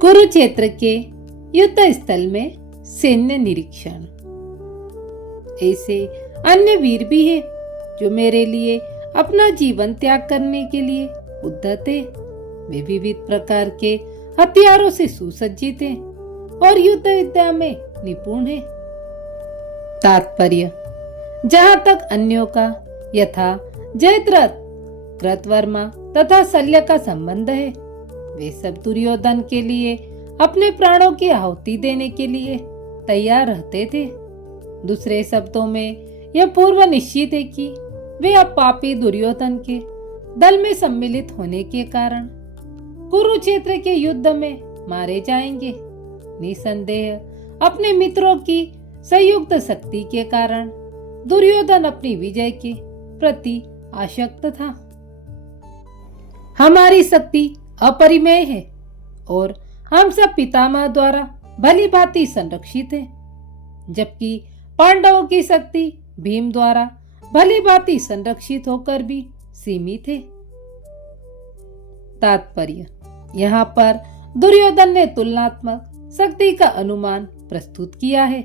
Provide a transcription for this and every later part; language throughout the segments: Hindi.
कुरुक्षेत्र के युद्ध स्थल में सैन्य निरीक्षण। ऐसे अन्य वीर भी हैं जो मेरे लिए अपना जीवन त्याग करने के लिए उद्यत है। वे विविध प्रकार के हथियारों से सुसज्जित हैं और युद्ध विद्या में निपुण हैं। तात्पर्य: जहाँ तक अन्यों का यथा जयद्रथ, कृतवर्मा तथा शल्य का संबंध है, वे सब दुर्योधन के लिए अपने प्राणों की आहुति देने के लिए तैयार रहते थे। दूसरे शब्दों में यह पूर्व निश्चित है कि वे अब पापी दुर्योधन के दल में सम्मिलित होने के कारण कुरुक्षेत्र के युद्ध में मारे जाएंगे। निसंदेह अपने मित्रों की संयुक्त शक्ति के कारण दुर्योधन अपनी विजय के प्रति आसक्त था। हमारी शक्ति अपरिमेय है और हम सब पितामह द्वारा भली भांति संरक्षित है, जबकि पांडवों की शक्ति भीम द्वारा भली भांति संरक्षित होकर भी सीमित है। तात्पर्य: यहाँ पर दुर्योधन ने तुलनात्मक शक्ति का अनुमान प्रस्तुत किया है।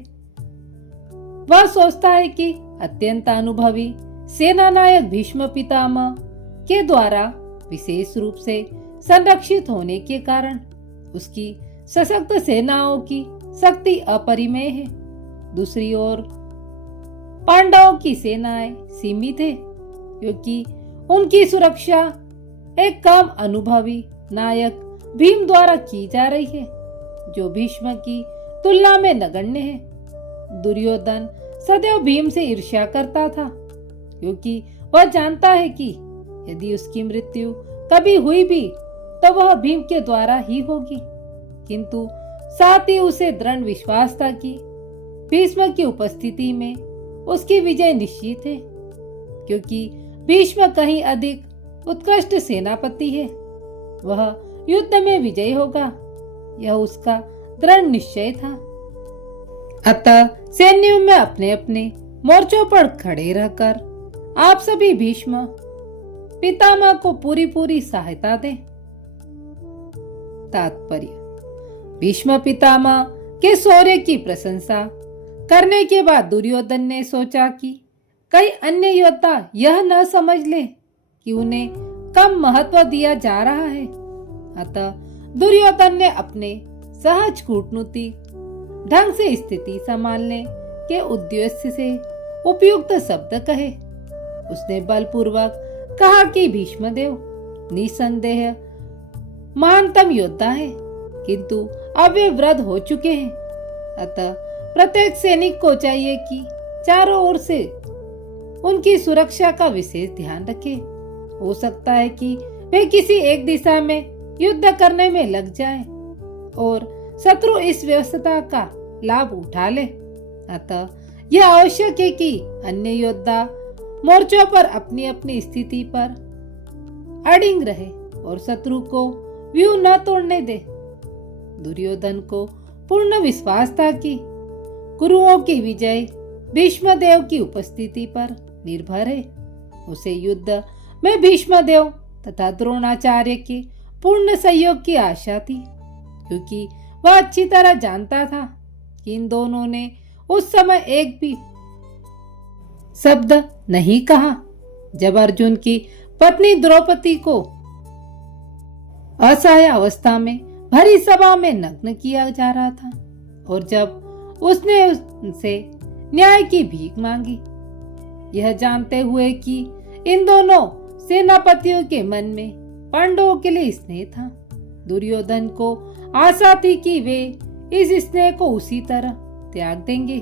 वह सोचता है कि अत्यंत अनुभवी सेनानायक भीष्म पितामह के द्वारा विशेष रूप से संरक्षित होने के कारण उसकी सशक्त सेनाओं की शक्ति अपरिमेय है। दूसरी ओर पांडवों की सेनाएं सीमित है, क्योंकि उनकी सुरक्षा एक कम अनुभवी नायक भीम द्वारा की जा रही है, जो भीष्म की तुलना में नगण्य है। दुर्योधन सदैव भीम से ईर्ष्या करता था, क्योंकि वह जानता है कि यदि उसकी मृत्यु कभी हुई भी तो वह भीम के द्वारा ही होगी, किंतु साथ ही उसे दृढ़ विश्वास था कि भीष्म की उपस्थिति में उसकी विजय निश्चित है, क्योंकि भीष्म कहीं अधिक उत्कृष्ट सेनापति है। वह युद्ध में विजयी होगा, यह उसका दृढ़ निश्चय था। अतः सैन्यों में अपने अपने मोर्चों पर खड़े रहकर आप सभी भीष्म पितामह को पूरी सहायता दें। तात्पर्य: भीष्म पितामह के शौर्य की प्रशंसा करने के बाद दुर्योधन ने सोचा कि कई अन्य योद्धा यह न समझ ले कि उन्हें कम महत्व दिया जा रहा है। अतः दुर्योधन ने अपने सहज कूटनीतिक ढंग से स्थिति संभालने के उद्देश्य से उपयुक्त शब्द कहे। उसने बलपूर्वक कहा कि भीष्मदेव निसंदेह महानतम योद्धा है, किंतु अब वे वृद्ध हो चुके हैं। अतः प्रत्येक सैनिक को चाहिए कि चारों ओर से उनकी सुरक्षा का विशेष ध्यान रखे। हो सकता है कि वे किसी एक दिशा में युद्ध करने में लग जाएं और शत्रु इस व्यवस्था का लाभ उठा ले। अतः यह आवश्यक है कि अन्य योद्धा मोर्चों पर अपनी अपनी स्थिति पर अडिग रहे और शत्रु को व्यूह न तोड़ने दे। दुर्योधन को पूर्ण विश्वास था कि कुरुओं की विजय भीष्मदेव की उपस्थिति पर निर्भर है। उसे युद्ध में भीष्मदेव तथा द्रोणाचार्य के पूर्ण सहयोग की आशा थी, क्योंकि वह अच्छी तरह जानता था कि इन दोनों ने उस समय एक भी शब्द नहीं कहा जब अर्जुन की पत्नी द्रौपदी को असहाय अवस्था में भरी सभा में नग्न किया जा रहा था और जब उसने उनसे न्याय की भीख मांगी, यह जानते हुए कि इन दोनों सेनापतियों के मन में पांडवों के लिए स्नेह था। दुर्योधन को आशा थी कि वे इस स्नेह को उसी तरह त्याग देंगे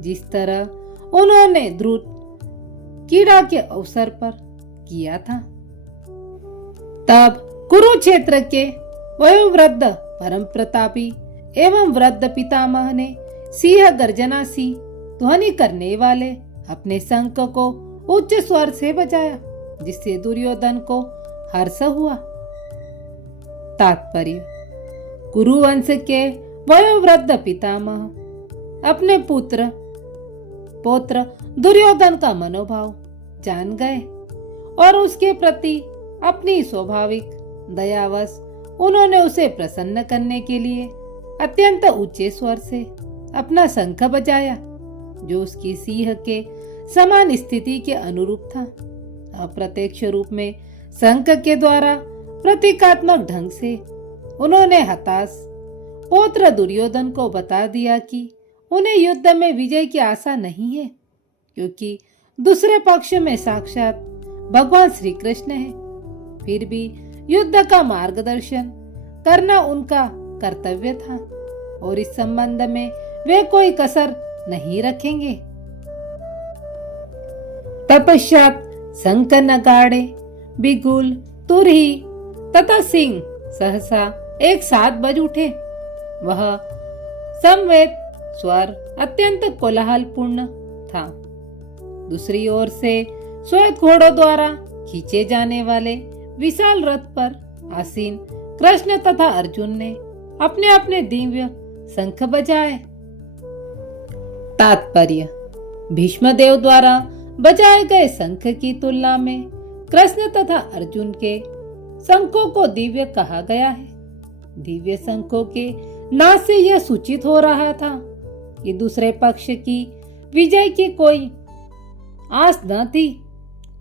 जिस तरह उन्होंने ध्रुव कीड़ा के अवसर पर किया था। तब कुरुक्षेत्र के वयोवृद्ध परम प्रतापी एवं वृद्ध पितामह ने सिंह गर्जना सी ध्वनि करने वाले अपने शंख को उच्च स्वर से बजाया, जिससे दुर्योधन को हर्ष हुआ। तात्पर्य: कुरुवंश के वयोवृद्ध पितामह अपने पौत्र दुर्योधन का मनोभाव जान गए और उसके प्रति अपनी स्वाभाविक दयावश उन्होंने उसे प्रसन्न करने के लिए अत्यंत ऊंचे स्वर से अपना शंख बजाया, जो उसकी सिंह के समान स्थिति के अनुरूप था। अप्रत्यक्ष रूप में शंख के द्वारा प्रतीकात्मक ढंग से उन्होंने हताश पौत्र दुर्योधन को बता दिया कि उन्हें युद्ध में विजय की आशा नहीं है, क्योंकि दूसरे पक्ष में साक्षात भगवान श्री कृष्ण है। फिर भी युद्ध का मार्गदर्शन करना उनका कर्तव्य था और इस संबंध में वे कोई कसर नहीं रखेंगे। तत्पश्चात शंख, नगाड़े, बिगुल, तुरही तथा सिंह सहसा एक साथ बज उठे। वह समवेत स्वर अत्यंत कोलाहलपूर्ण था। दूसरी ओर से श्वेत घोड़ों द्वारा खींचे जाने वाले विशाल रथ पर आसीन कृष्ण तथा अर्जुन ने अपने अपने दिव्य शंख बजाए। तात्पर्य: भीष्मदेव द्वारा बजाए गए शंख की तुलना में कृष्ण तथा अर्जुन के शंखों को दिव्य कहा गया है। दिव्य शंखों के नाद से यह सूचित हो रहा था कि दूसरे पक्ष की विजय की कोई आस न थी,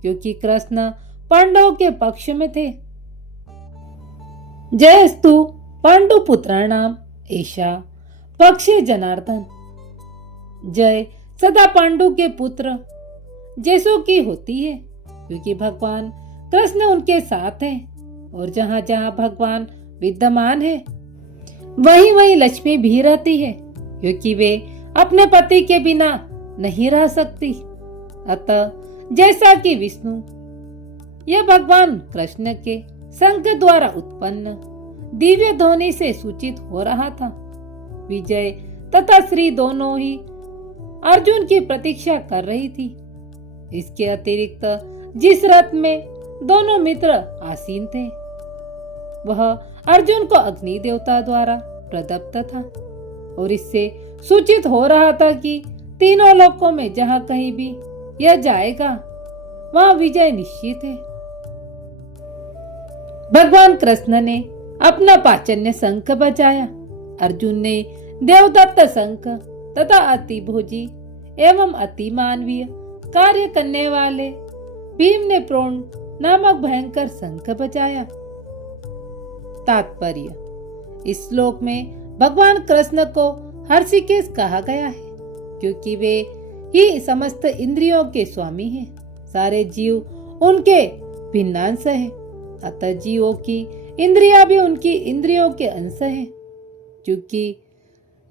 क्योंकि कृष्ण पांडवों के पक्ष में थे। जयस्तु पांडुपुत्राणाम एषा पक्षे जनार्दन। जय सदा पांडु के पुत्र जैसो की होती है, क्योंकि भगवान कृष्ण उनके साथ हैं और जहाँ जहाँ भगवान विद्यमान है वहीं वहीं लक्ष्मी भी रहती है, क्योंकि वे अपने पति के बिना नहीं रह सकती। अतः जैसा कि विष्णु यह भगवान कृष्ण के शंख द्वारा उत्पन्न दिव्य ध्वनि से सूचित हो रहा था, विजय तथा श्री दोनों ही अर्जुन की प्रतीक्षा कर रही थी। इसके अतिरिक्त जिस रथ में दोनों मित्र आसीन थे वह अर्जुन को अग्नि देवता द्वारा प्रदत्त था और इससे सूचित हो रहा था कि तीनों लोकों में जहाँ कहीं भी यह जाएगा वहाँ विजय निश्चित है। भगवान कृष्ण ने अपना पाचन्य शंख बजाया, अर्जुन ने देवदत्त शंख तथा अति भोजी एवं अति मानवीय कार्य करने वाले भीम ने प्रोण नामक भयंकर शंख बजाया। तात्पर्य: इस श्लोक में भगवान कृष्ण को हर्षिकेश कहा गया है, क्योंकि वे ही समस्त इंद्रियों के स्वामी हैं। सारे जीव उनके भिन्नांश हैं, अतः जीवों की इंद्रियां भी उनकी इंद्रियों के अंश हैं। क्योंकि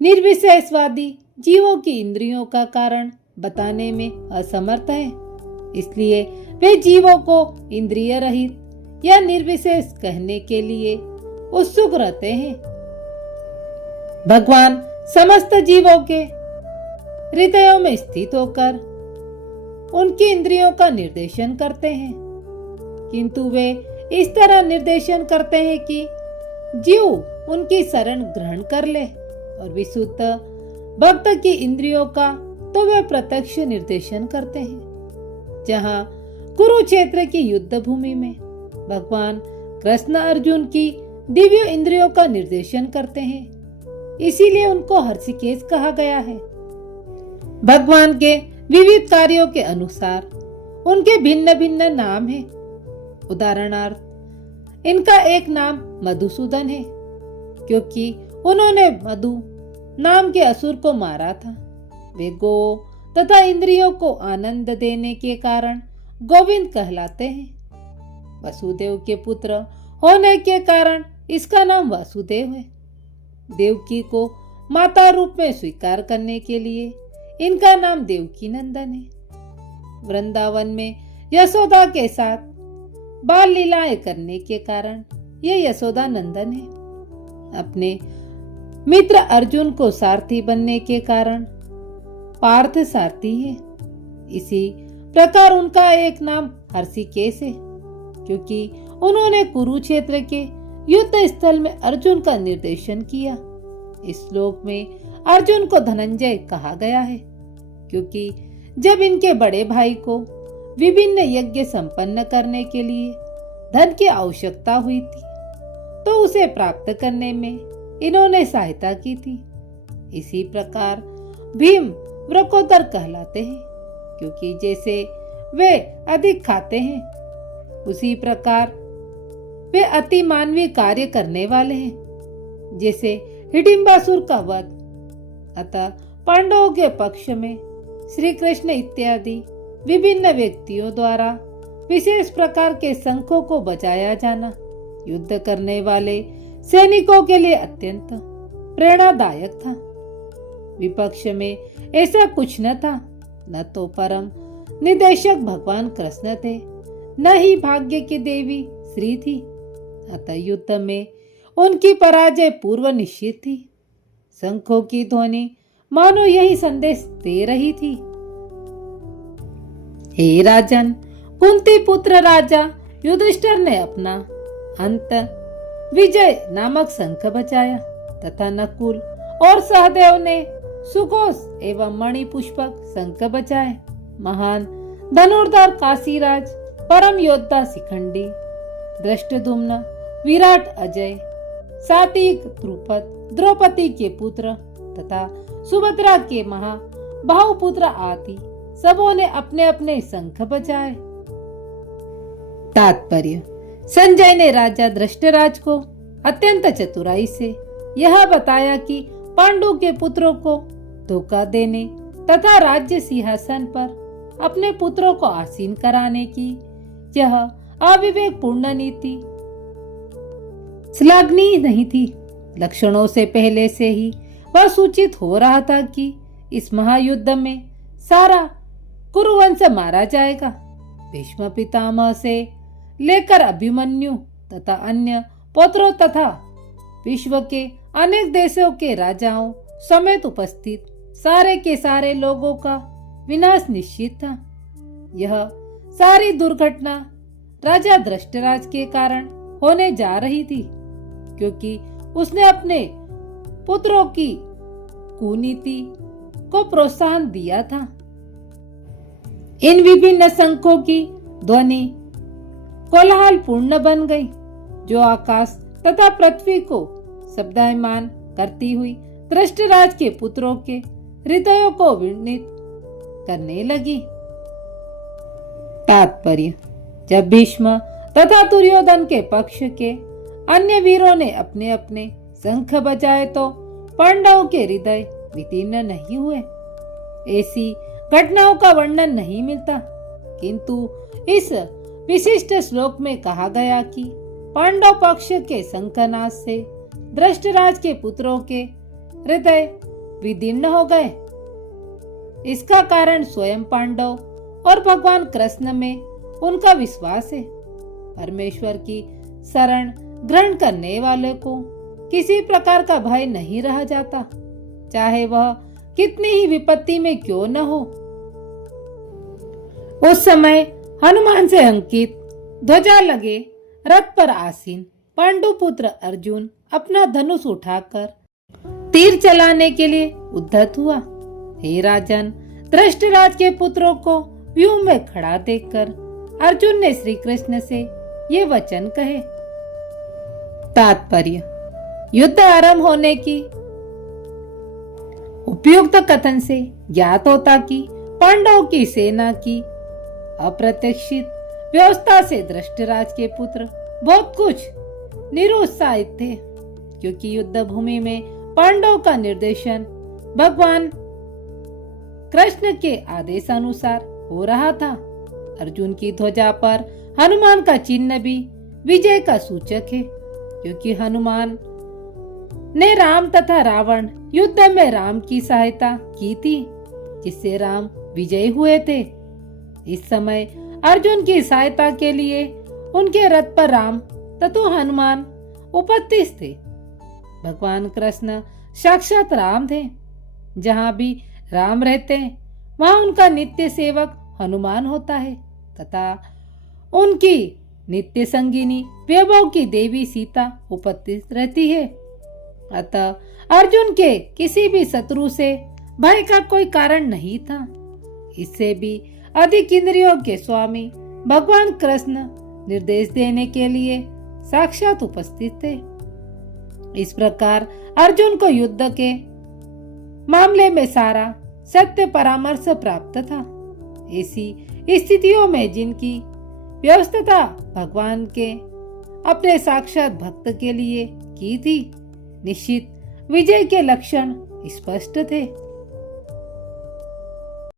निर्विशेषवादी जीवों की इंद्रियों का कारण बताने में असमर्थ है, इसलिए वे जीवों को इंद्रिय रहित या निर्विशेष कहने के लिए उत्सुक रहते हैं। भगवान समस्त जीवों के हृदयों में स्थित होकर उनकी इंद्रियों का निर्देशन करते हैं, किंतु वे इस तरह निर्देशन करते हैं कि जीव उनकी शरण ग्रहण कर ले, और विशुद्ध भक्त की इंद्रियों का तो वे प्रत्यक्ष निर्देशन करते हैं। जहाँ कुरुक्षेत्र की युद्ध भूमि में भगवान कृष्ण अर्जुन की दिव्य इंद्रियों का निर्देशन करते हैं, इसीलिए उनको हर्षिकेश कहा गया है। भगवान के विविध कार्यों के अनुसार उनके भिन्न भिन्न नाम हैं। उदाहरणार्थ इनका एक नाम मधुसूदन है, क्योंकि उन्होंने मधु नाम के असुर को मारा था। वे गो तथा इंद्रियों को आनंद देने के कारण गोविंद कहलाते हैं। वसुदेव के पुत्र होने के कारण इसका नाम वासुदेव है। देवकी को माता रूप में स्वीकार करने के लिए इनका नाम देवकी नंदन है। वृंदावन में यशोदा के साथ बाल लीलाएं करने के कारण यह यशोदा नंदन है। अपने मित्र अर्जुन को सारथी बनने के कारण पार्थ सारथी है। इसी प्रकार उनका एक नाम हर्षिकेश है, क्योंकि उन्होंने कुरुक्षेत्र के युद्ध स्थल में अर्जुन का निर्देशन किया। इस श्लोक में अर्जुन को धनंजय कहा गया है, क्योंकि जब इनके बड़े भाई को विभिन्न यज्ञ संपन्न करने के लिए धन की आवश्यकता हुई थी, तो उसे प्राप्त करने में इन्होंने सहायता की थी। इसी प्रकार भीम वृकोदर कहलाते हैं, क्योंकि जैसे वे अधिक खाते हैं उसी प्रकार वे अति मानवीय कार्य करने वाले हैं, जैसे हिडिंबासुर का वध। अतः पांडवों के पक्ष में श्री कृष्ण इत्यादि विभिन्न व्यक्तियों द्वारा विशेष प्रकार के शंखों को बजाया जाना युद्ध करने वाले सैनिकों के लिए अत्यंत प्रेरणादायक था। विपक्ष में ऐसा कुछ न था, न तो परम निदेशक भगवान कृष्ण थे, न ही भाग्य की देवी श्री थी। अतः युद्ध में उनकी पराजय पूर्व निश्चित थी। शंखों की ध्वनि मानो यही संदेश दे रही थी। हे राजन, कुंती पुत्र राजा युधिष्ठिर ने अपना अंत विजय नामक शंख बजाया तथा नकुल और सहदेव ने सुघोष एवं मणिपुष्पक शंख बजाए। महान धनुर्धर काशीराज, परम योद्धा शिखंडी, धृष्टद्युम्न, विराट अजय, सात्विक द्रुपद, द्रौपदी के पुत्र तथा सुभद्रा के महाबाहुपुत्र आदि सबों ने अपने अपने शंख बजाए। तात्पर्य: संजय ने राजा धृष्टराज को अत्यंत चतुराई से यह बताया कि पांडु के पुत्रों को धोखा देने तथा राज्य सिंहासन पर अपने पुत्रों को आसीन कराने की यह अविवेकपूर्ण नीति श्लाघनीय नहीं थी। लक्षणों से पहले से ही वह सूचित हो रहा था कि इस महायुद्ध में सारा कुरुवंश मारा जाएगा। भीष्म पितामह से लेकर अभिमन्यु तथा अन्य पौत्रों तथा विश्व के अनेक देशों के राजाओं समेत उपस्थित सारे के सारे लोगों का विनाश निश्चित था। यह सारी दुर्घटना राजा धृष्टराज के कारण होने जा रही थी, क्योंकि उसने अपने पुत्रों की कुनीति को प्रोत्साहन दिया था। इन विभिन्न शंखों की ध्वनि कोलाहल पूर्ण बन गई, जो आकाश तथा पृथ्वी को शब्दायमान करती हुई धृष्टराज के पुत्रों के हृदयों को विनीत करने लगी। तात्पर्य: जब भीष्म तथा दुर्योधन के पक्ष के अन्य वीरों ने अपने अपने शंख बजाए तो पांडवों के हृदय विदीर्ण नहीं हुए। ऐसी घटनाओं का वर्णन नहीं मिलता, किंतु इस विशिष्ट श्लोक में कहा गया कि पांडव पक्ष के शंखनाद से धृष्टराज के पुत्रों के हृदय विदीर्ण हो गए। इसका कारण स्वयं पांडव और भगवान कृष्ण में उनका विश्वास है। परमेश्वर की शरण ग्रहण करने वाले को किसी प्रकार का भय नहीं रह जाता, चाहे वह कितनी ही विपत्ति में क्यों न हो। उस समय हनुमान से अंकित ध्वजा लगे रथ पर आसीन पांडुपुत्र अर्जुन अपना धनुष उठाकर तीर चलाने के लिए उद्यत हुआ। हे राजन, धृष्टराज के पुत्रों को व्यूह में खड़ा देखकर अर्जुन ने श्री कृष्ण से ये वचन कहे। तात्पर्य: युद्ध आरंभ होने की उपयुक्त कथन से ज्ञात होता कि पांडवों की सेना की अप्रत्याशित व्यवस्था से धृष्टराज के पुत्र बहुत कुछ निरुत्साहित थे, क्योंकि युद्ध भूमि में पांडवों का निर्देशन भगवान कृष्ण के आदेशानुसार हो रहा था। अर्जुन की ध्वजा पर हनुमान का चिन्ह भी विजय का सूचक है, क्योंकि हनुमान ने राम तथा रावण युद्ध में राम की सहायता की थी, जिससे राम विजयी हुए थे। इस समय अर्जुन की सहायता के लिए उनके रथ पर राम तथा हनुमान उपस्थित थे। भगवान कृष्ण साक्षात राम थे। जहाँ भी राम रहते हैं वहाँ उनका नित्य सेवक हनुमान होता है तथा उनकी नित्य संगिनी वैभव की देवी सीता उपस्थित रहती है। अतः अर्जुन के किसी भी शत्रु से भय का कोई कारण नहीं था। इससे भी अधिक इंद्रियों के स्वामी भगवान कृष्ण निर्देश देने के लिए साक्षात उपस्थित थे। इस प्रकार अर्जुन को युद्ध के मामले में सारा सत्य परामर्श प्राप्त था। ऐसी स्थितियों में जिनकी व्यवस्था भगवान के अपने साक्षात भक्त के लिए की थी, निश्चित विजय के लक्षण स्पष्ट थे।